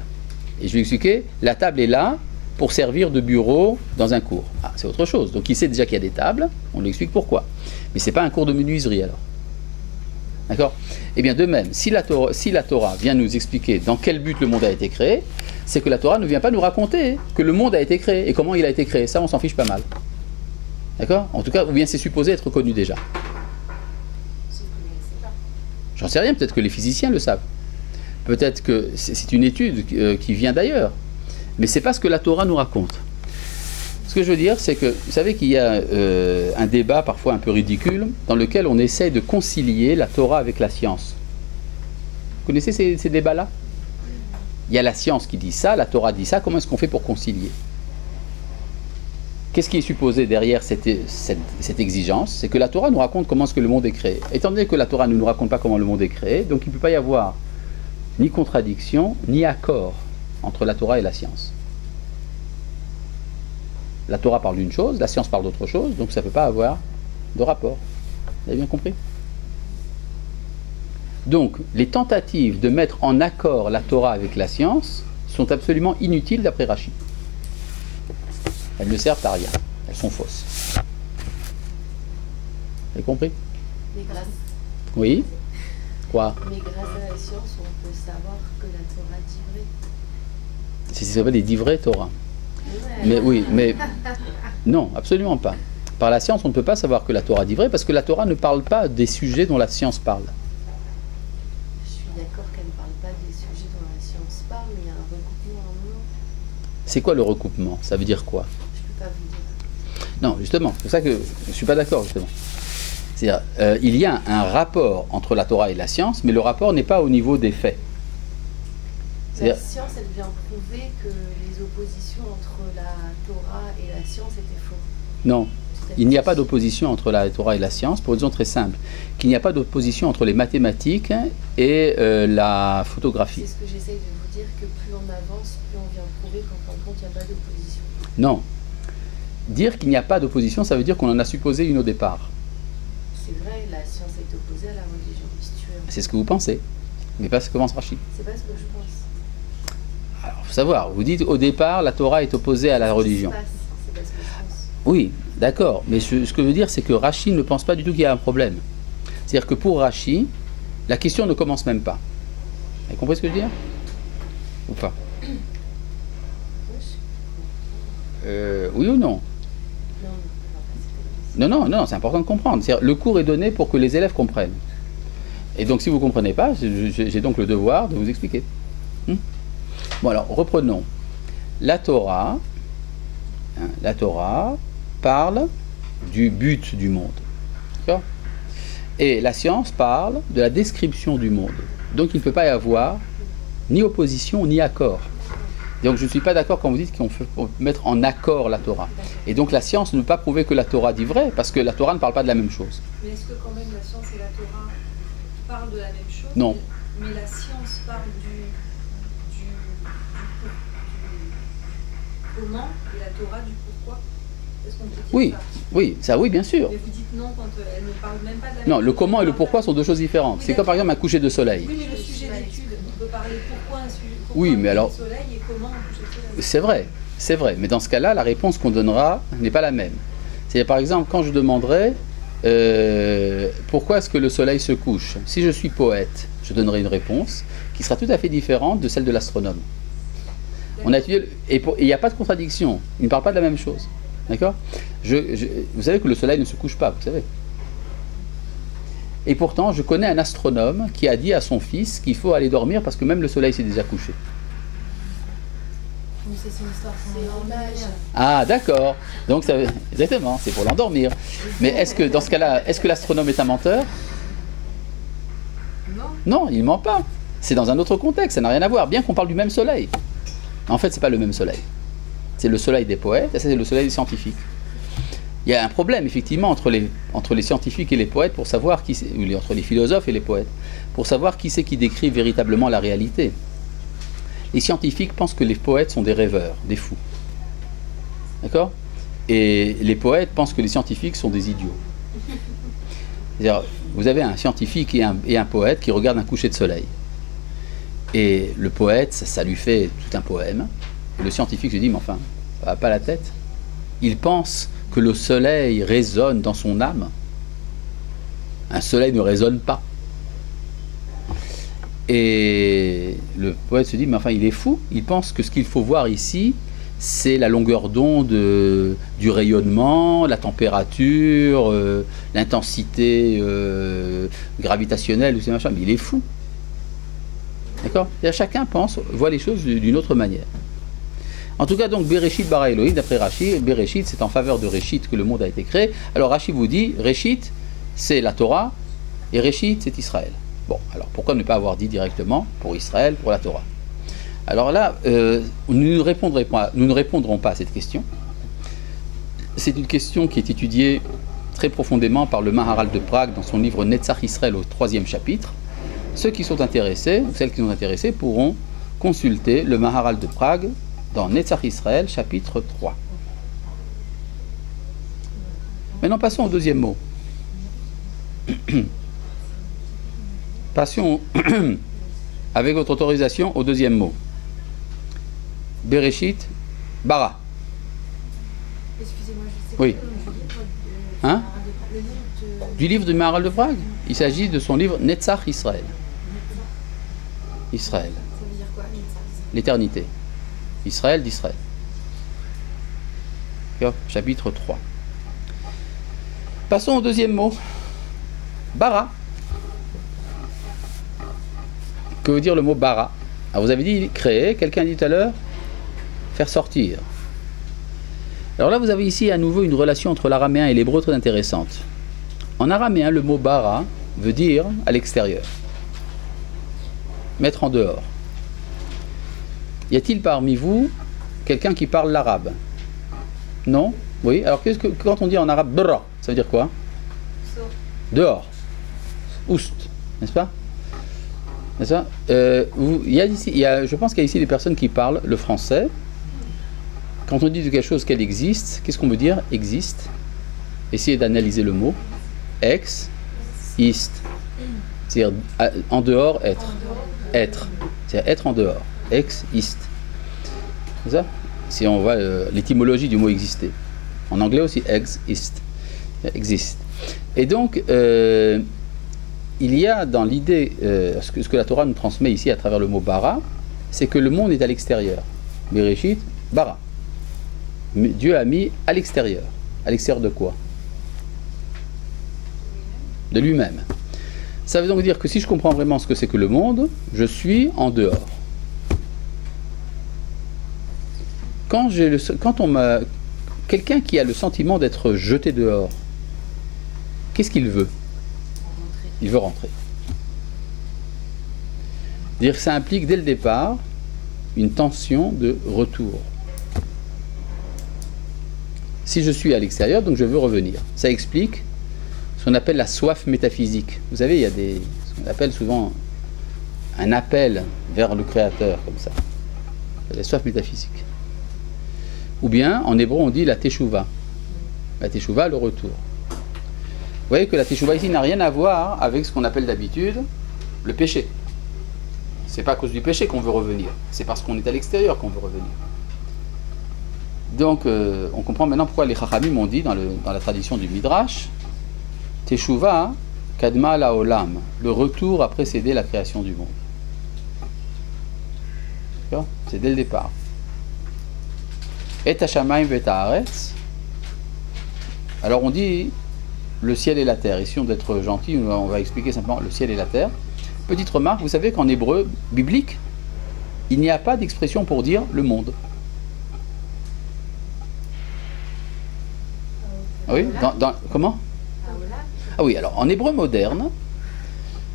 et je vais expliquer, la table est là pour servir de bureau dans un cours. Ah, c'est autre chose. Donc il sait déjà qu'il y a des tables, on lui explique pourquoi. Mais ce n'est pas un cours de menuiserie alors. D'accord? Eh bien de même, si la Torah vient nous expliquer dans quel but le monde a été créé, c'est que la Torah ne vient pas nous raconter que le monde a été créé et comment il a été créé. Ça, on s'en fiche pas mal. D'accord? En tout cas, ou bien c'est supposé être connu déjà. J'en sais rien, peut-être que les physiciens le savent. Peut-être que c'est une étude qui vient d'ailleurs. Mais c'est pas ce que la Torah nous raconte. Ce que je veux dire, c'est que, vous savez qu'il y a un débat parfois un peu ridicule dans lequel on essaye de concilier la Torah avec la science. Vous connaissez ces débats-là? Il y a la science qui dit ça, la Torah dit ça, comment est-ce qu'on fait pour concilier? Qu'est-ce qui est supposé derrière cette exigence? C'est que la Torah nous raconte comment est-ce que le monde est créé. Étant donné que la Torah ne nous raconte pas comment le monde est créé, donc il ne peut pas y avoir ni contradiction, ni accord entre la Torah et la science. La Torah parle d'une chose, la science parle d'autre chose, donc ça ne peut pas avoir de rapport. Vous avez bien compris? Donc, les tentatives de mettre en accord la Torah avec la science sont absolument inutiles d'après Rashi. Elles ne servent à rien. Elles sont fausses. Vous avez compris? Mais grâce, Oui? Quoi? mais grâce à la science, on peut savoir que la Torah dit vrai. C'est ce qu'on appelle les divrei Torah. Ouais. Mais oui, mais non, absolument pas. Par la science, on ne peut pas savoir que la Torah dit vrai parce que la Torah ne parle pas des sujets dont la science parle. Je suis d'accord qu'elle ne parle pas des sujets dont la science parle, mais il y a un recoupement à un moment. C'est quoi le recoupement? Ça veut dire quoi? Je ne peux pas vous dire. Non, justement, c'est pour ça que je ne suis pas d'accord, justement. C'est-à-dire, il y a un rapport entre la Torah et la science, mais le rapport n'est pas au niveau des faits. La C'est-à-dire- science, elle vient prouver que les oppositions entre la Torah et la science étaient faux. Non, il n'y a pas d'opposition entre la Torah et la science, pour une raison très simple, qu'il n'y a pas d'opposition entre les mathématiques et la photographie. C'est ce que j'essaye de vous dire, que plus on avance, plus on vient prouver qu'en fin de compte, il n'y a pas d'opposition. Non. Dire qu'il n'y a pas d'opposition, ça veut dire qu'on en a supposé une au départ. C'est vrai, la science est opposée à la religion. Si tu veux. C'est ce que vous pensez, mais pas ce que pense Rashi. C'est pas ce que je pense. Alors, il faut savoir, vous dites au départ, la Torah est opposée à la religion. C'est pas ce que je pense. Oui, d'accord, mais ce que je veux dire, c'est que Rashi ne pense pas du tout qu'il y a un problème. C'est-à-dire que pour Rashi, la question ne commence même pas. Vous avez compris ce que je veux dire? Ou pas? Oui ou non? Non, on ne peut pas passer. Non, c'est important de comprendre. C'est-à-dire, le cours est donné pour que les élèves comprennent. Et donc, si vous ne comprenez pas, j'ai donc le devoir de vous expliquer. Bon, alors, reprenons. La Torah parle du but du monde. D'accord? Et la science parle de la description du monde. Donc, il ne peut pas y avoir ni opposition ni accord. Donc, je ne suis pas d'accord quand vous dites qu'on peut mettre en accord la Torah. Et donc, la science ne peut pas prouver que la Torah dit vrai, parce que la Torah ne parle pas de la même chose. Mais est-ce que quand même la science et la Torah parlent de la même chose? Non. Mais la science parle du comment et la Torah du pourquoi? Est-ce qu'on peut dire Oui, ça? oui, ça oui, bien sûr. Mais vous dites non quand elle ne parle même pas de la même Non, chose. le comment et le pourquoi sont deux choses différentes. C'est comme par exemple un coucher de soleil. Oui, mais le sujet d'étude, on peut parler pourquoi un sujet, pourquoi Oui, un mais coucher alors- de soleil et comment un coucher de soleil. C'est vrai. Mais dans ce cas-là, la réponse qu'on donnera n'est pas la même. C'est par exemple quand je demanderais pourquoi est-ce que le soleil se couche. Si je suis poète, je donnerai une réponse qui sera tout à fait différente de celle de l'astronome. On a étudié, et il n'y a pas de contradiction, il ne parle pas de la même chose. D'accord? Vous savez que le soleil ne se couche pas, vous savez. Et pourtant, je connais un astronome qui a dit à son fils qu'il faut aller dormir parce que même le soleil s'est déjà couché. Mais c'est une histoire pour l'endormir. Ah, d'accord. Donc, exactement, c'est pour l'endormir. Mais est-ce que, dans ce cas-là, est-ce que l'astronome est un menteur? Non. Non, il ne ment pas. C'est dans un autre contexte, ça n'a rien à voir, bien qu'on parle du même soleil. En fait, ce n'est pas le même soleil. C'est le soleil des poètes, et ça, c'est le soleil des scientifiques. Il y a un problème, effectivement, entre les scientifiques et les poètes, pour savoir qui c'est, ou entre les philosophes et les poètes, pour savoir qui c'est qui décrit véritablement la réalité. Les scientifiques pensent que les poètes sont des rêveurs, des fous. D'accord? Et les poètes pensent que les scientifiques sont des idiots. C'est-à-dire, vous avez un scientifique et un poète qui regardent un coucher de soleil. Et le poète, ça lui fait tout un poème. Le scientifique se dit, mais enfin, ça va pas la tête. Il pense que le soleil résonne dans son âme. Un soleil ne résonne pas. Et le poète se dit, mais enfin, il est fou. Il pense que ce qu'il faut voir ici, c'est la longueur d'onde du rayonnement, la température, l'intensité gravitationnelle, mais il est fou. D'accord? Chacun voit les choses d'une autre manière. En tout cas, donc, Bereshit bara Elohim, d'après Rashi, Bereshit, c'est en faveur de Réchit que le monde a été créé. Alors Rashi vous dit, Réchit, c'est la Torah, et Réchit, c'est Israël. Bon, alors pourquoi ne pas avoir dit directement pour Israël, pour la Torah? Alors là, nous ne répondrons pas à cette question. C'est une question qui est étudiée très profondément par le Maharal de Prague dans son livre Netzach Israël au 3e chapitre. Ceux qui sont intéressés, ou celles qui sont intéressées, pourront consulter le Maharal de Prague dans Netzach Israël, chapitre 3. Maintenant, passons au deuxième mot. Passons, avec votre autorisation, au deuxième mot. Bereshit, bara. Excusez-moi, je sais Oui. pas le nom Hein? le nom de... Du livre du Maharal de Prague. Il s'agit de son livre Netzach Israël. Israël. Ça veut dire quoi, Netzach? L'éternité. Israël d'Israël. Chapitre 3. Passons au deuxième mot. Bara. Que veut dire le mot bara? Alors vous avez dit créer, quelqu'un a dit tout à l'heure faire sortir. Alors là vous avez ici à nouveau une relation entre l'araméen et l'hébreu très intéressante. En araméen, le mot bara veut dire à l'extérieur. Mettre en dehors. Y a-t-il parmi vous quelqu'un qui parle l'arabe? Non? Oui? Alors quand on dit en arabe bra, ça veut dire quoi? Dehors. Oust, n'est-ce pas? N'est-ce pas? Je pense qu'il y a ici des personnes qui parlent le français. Quand on dit de quelque chose qu'elle existe, qu'est-ce qu'on veut dire? Existe. Essayez d'analyser le mot. Ex, ist. C'est-à-dire en dehors, être. Être. C'est-à-dire être en dehors. Ex, ist. C'est ça? Si on voit l'étymologie du mot exister. En anglais aussi, ex, ist. Existe. Et donc, il y a dans l'idée, ce que la Torah nous transmet ici à travers le mot bara, c'est que le monde est à l'extérieur. Bereshit, bara. Dieu a mis à l'extérieur. À l'extérieur de quoi? De lui-même. Ça veut donc dire que si je comprends vraiment ce que c'est que le monde, je suis en dehors. Quelqu'un qui a le sentiment d'être jeté dehors, qu'est-ce qu'il veut? Il veut rentrer. Dire que ça implique dès le départ une tension de retour. Si je suis à l'extérieur, donc je veux revenir. Ça explique ce qu'on appelle la soif métaphysique. Vous savez, il y a ce qu'on appelle souvent un appel vers le Créateur, comme ça. La soif métaphysique. Ou bien, en hébreu, on dit la teshuva. La teshuva, le retour. Vous voyez que la teshuva ici n'a rien à voir avec ce qu'on appelle d'habitude le péché. C'est pas à cause du péché qu'on veut revenir, c'est parce qu'on est à l'extérieur qu'on veut revenir. Donc, on comprend maintenant pourquoi les Chachamim ont dit dans la tradition du Midrash, Teshuva kadma laolam, le retour a précédé la création du monde. D'accord? C'est dès le départ. Et hashamayim vet haaretz. Alors on dit le ciel et la terre. Ici, on doit être gentil, on va expliquer simplement le ciel et la terre. Petite remarque, vous savez qu'en hébreu biblique, il n'y a pas d'expression pour dire le monde. Oui, comment? Ah oui, alors en hébreu moderne,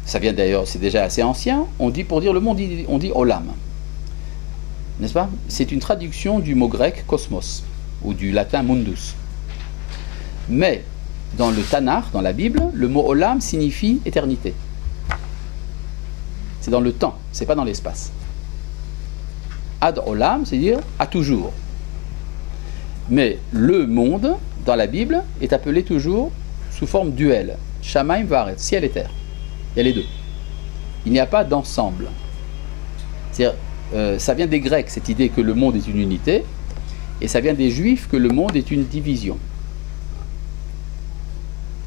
ça vient d'ailleurs, c'est déjà assez ancien, on dit pour dire le monde, on dit olam. N'est-ce pas? C'est une traduction du mot grec cosmos, ou du latin mundus. Mais dans le Tanakh, dans la Bible, le mot olam signifie éternité. C'est dans le temps, c'est pas dans l'espace. Ad olam, c'est-à-dire à toujours. Mais le monde, dans la Bible, est appelé toujours sous forme duel. Shamaim va'aretz, ciel et terre. Il y a les deux. Il n'y a pas d'ensemble. C'est-à-dire, ça vient des Grecs, cette idée que le monde est une unité, et ça vient des Juifs que le monde est une division.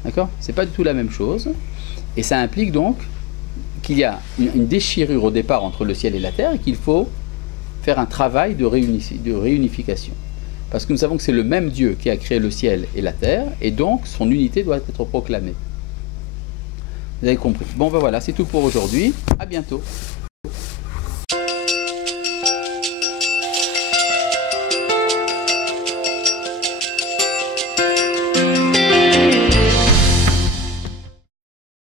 D'accord? C'est pas du tout la même chose. Et ça implique donc qu'il y a une déchirure au départ entre le ciel et la terre, et qu'il faut faire un travail de réunification. Parce que nous savons que c'est le même Dieu qui a créé le ciel et la terre, et donc son unité doit être proclamée. Vous avez compris. Bon ben voilà, c'est tout pour aujourd'hui. À bientôt.